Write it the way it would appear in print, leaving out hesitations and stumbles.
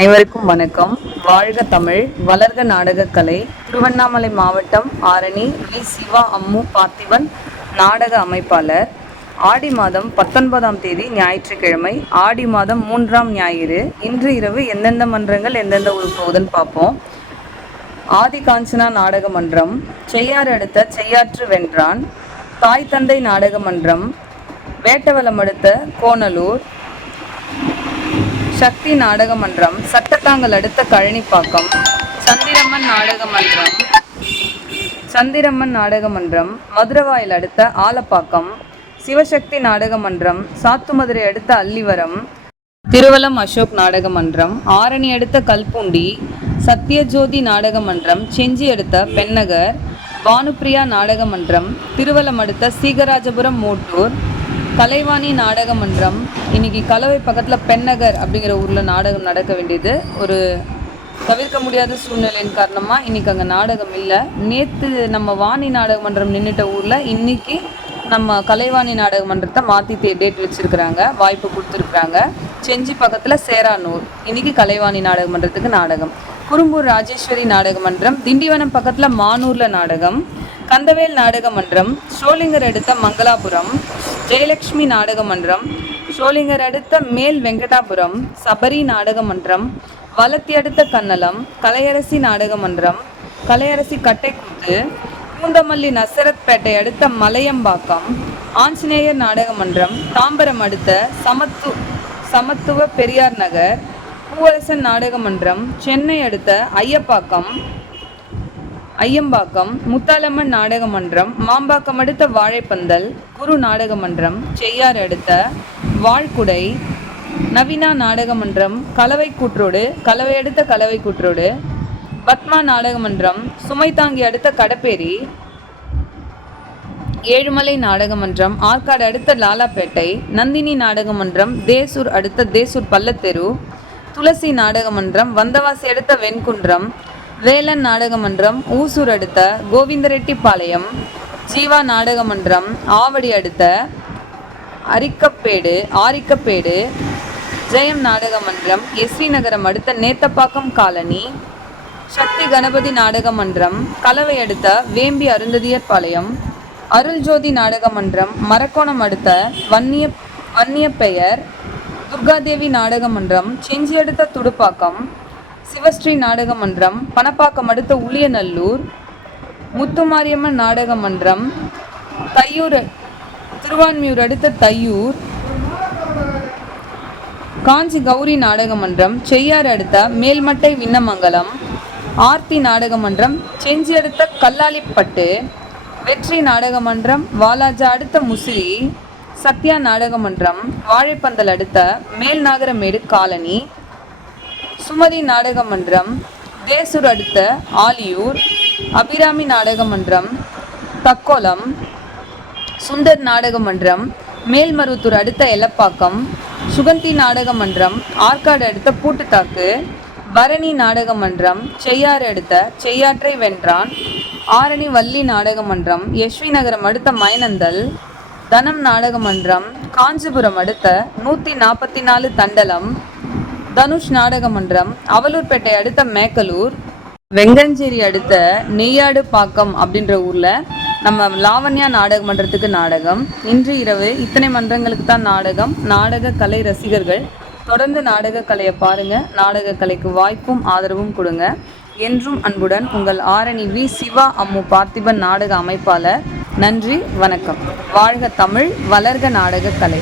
அனைவருக்கும் வணக்கம். வாழ்க தமிழ், வளர்க நாடகக்கலை. திருவண்ணாமலை மாவட்டம் ஆரணி வி. சிவா அம்மு பார்த்திபன் நாடக அமைப்பாளர். ஆடி மாதம் 19ஆம் தேதி ஞாயிற்றுக்கிழமை, ஆடி மாதம் 3ஆம் ஞாயிறு. இன்று இரவு எந்தெந்த மன்றங்கள் எந்தெந்த ஊர் போகுதுன்னு பார்ப்போம். ஆதி காஞ்சனா நாடக மன்றம், செய்யாறு அடுத்த செய்யாற்று வென்றான். தாய் தந்தை நாடக மன்றம், வேட்டவலம் அடுத்த கோணலூர். சக்தி நாடக மன்றம், சட்டத்தாங்கல் அடுத்த கழனிப்பாக்கம். சந்திரம்மன் நாடக மன்றம், மதுரவாயில் அடுத்த ஆலப்பாக்கம். சிவசக்தி நாடக மன்றம், சாத்துமதுரை அடுத்த அல்லிவரம். திருவலம் அசோக் நாடக மன்றம், ஆரணி அடுத்த கல்பூண்டி. சத்யஜோதி நாடக மன்றம், செஞ்சி அடுத்த பென்னகர். பானுப்பிரியா நாடக மன்றம், திருவலம் அடுத்த சீகராஜபுரம் மோட்டூர். கலைவாணி நாடக மன்றம், இன்னைக்கு கலவை பக்கத்தில் பென்னகர் அப்படிங்கிற ஊரில் நாடகம் நடக்க வேண்டியது ஒரு தவிர்க்க முடியாத சூழ்நிலையின் காரணமாக இன்றைக்கி அங்கே நாடகம் இல்லை. நேற்று நம்ம வாணி நாடக மன்றம் நின்றுட்ட ஊரில் இன்றைக்கி நம்ம கலைவாணி நாடக மன்றத்தை மாற்றி டேட் வச்சுருக்குறாங்க, வாய்ப்பு கொடுத்துருக்குறாங்க. செஞ்சி பக்கத்தில் சேரானூர், இன்றைக்கி கலைவாணி நாடக மன்றத்துக்கு நாடகம். குறும்பூர் ராஜேஸ்வரி நாடக மன்றம், திண்டிவனம் பக்கத்தில் மானூரில் நாடகம். கந்தவேல் நாடக மன்றம், ஷோலிங்கர் அடுத்த மங்களாபுரம். ஜெயலட்சுமி நாடக மன்றம், ஷோலிங்கர் அடுத்த மேல் வெங்கடாபுரம். சபரி நாடக மன்றம், வலத்தி அடுத்த கன்னலம். கலையரசி நாடக மன்றம், கலையரசி கட்டைக்கூத்து. பூந்தமல்லி நசரத்பேட்டை அடுத்த மலையம்பாக்கம். ஆஞ்சநேயர் நாடக மன்றம், தாம்பரம் அடுத்த சமத்துவ பெரியார் நகர். பூவரசன் நாடக மன்றம், சென்னை அடுத்த ஐயம்பாக்கம். முத்தாலம்மன் நாடக மன்றம், மாம்பாக்கம் அடுத்த வாழைப்பந்தல். குரு நாடக மன்றம், செய்யாறு அடுத்த வாழ்குடை. நவீனா நாடக மன்றம், கலவை அடுத்த கலவை கூற்றோடு. பத்மா நாடக மன்றம், சுமைதாங்கி அடுத்த கடப்பேரி. ஏழுமலை நாடக மன்றம், ஆற்காடு அடுத்த லாலாப்பேட்டை. நந்தினி நாடக மன்றம், தேசூர் அடுத்த தேசூர் பள்ளத்தெரு. துளசி நாடக மன்றம், வந்தவாசி அடுத்த வெண்குன்றம். வேலன் நாடக மன்றம், ஊசூர் அடுத்த கோவிந்தரெட்டிப்பாளையம். ஜீவா நாடக மன்றம், ஆவடி அடுத்த ஆரிக்கப்பேடு. ஜெயம் நாடக மன்றம், எஸ்வி நகரம் அடுத்த நேத்தப்பாக்கம் காலனி. சக்தி கணபதி நாடக மன்றம், கலவை அடுத்த வேம்பி அருந்ததியர் பாளையம். அருள்ஜோதி நாடக மன்றம், மரக்கோணம் அடுத்த வன்னியப்பெயர். துர்காதேவி நாடக மன்றம், செஞ்சி அடுத்த துடுப்பாக்கம். சிவஸ்ரீ நாடக மன்றம், பணப்பாக்கம் அடுத்த உளியநல்லூர். முத்துமாரியம்மன் நாடக மன்றம், திருவான்மியூர் அடுத்த தையூர். காஞ்சி கௌரி நாடக மன்றம், செய்யாறு அடுத்த மேல்மட்டை விண்ணமங்கலம். ஆர்த்தி நாடக மன்றம், செஞ்சி அடுத்த கல்லாலிப்பட்டு. வெற்றி நாடக மன்றம், வாலாஜா அடுத்த முசிறி. சத்யா நாடக மன்றம், வாழைப்பந்தல் அடுத்த மேல்நாகரமேடு காலனி. சுமதி நாடக மன்றம், தேசூர் அடுத்த ஆலியூர். அபிராமி நாடக மன்றம், தக்கோலம். சுந்தர் நாடக மன்றம், மேல்மருவத்தூர் அடுத்த எல்லப்பாக்கம். சுகந்தி நாடக மன்றம், ஆற்காடு அடுத்த பூட்டுத்தாக்கு. பரணி நாடக மன்றம், செய்யாறு அடுத்த செய்யாற்றை வென்றான். ஆரணி வள்ளி நாடக மன்றம், யஸ்வி நகரம் அடுத்த மயனந்தல். தனம் நாடக மன்றம், காஞ்சிபுரம் அடுத்த 144 தண்டலம். தனுஷ் நாடக மன்றம், அவலூர்பேட்டை அடுத்த மேக்கலூர். வெங்கஞ்சேரி அடுத்த நெய்யாடு பாக்கம் அப்படின்ற ஊரில் நம்ம லாவண்யா நாடக மன்றத்துக்கு நாடகம். இன்று இரவு இத்தனை மன்றங்களுக்கு தான் நாடகம். நாடக கலை ரசிகர்கள் தொடர்ந்து நாடக கலையை பாருங்கள். நாடக கலைக்கு வாய்ப்பும் ஆதரவும் கொடுங்க. என்றும் அன்புடன் உங்கள் ஆரணி வி. சிவா அம்மு பார்த்திபன் நாடக அமைப்பாளர். நன்றி, வணக்கம். வாழ்க தமிழ், வளர்க நாடக கலை.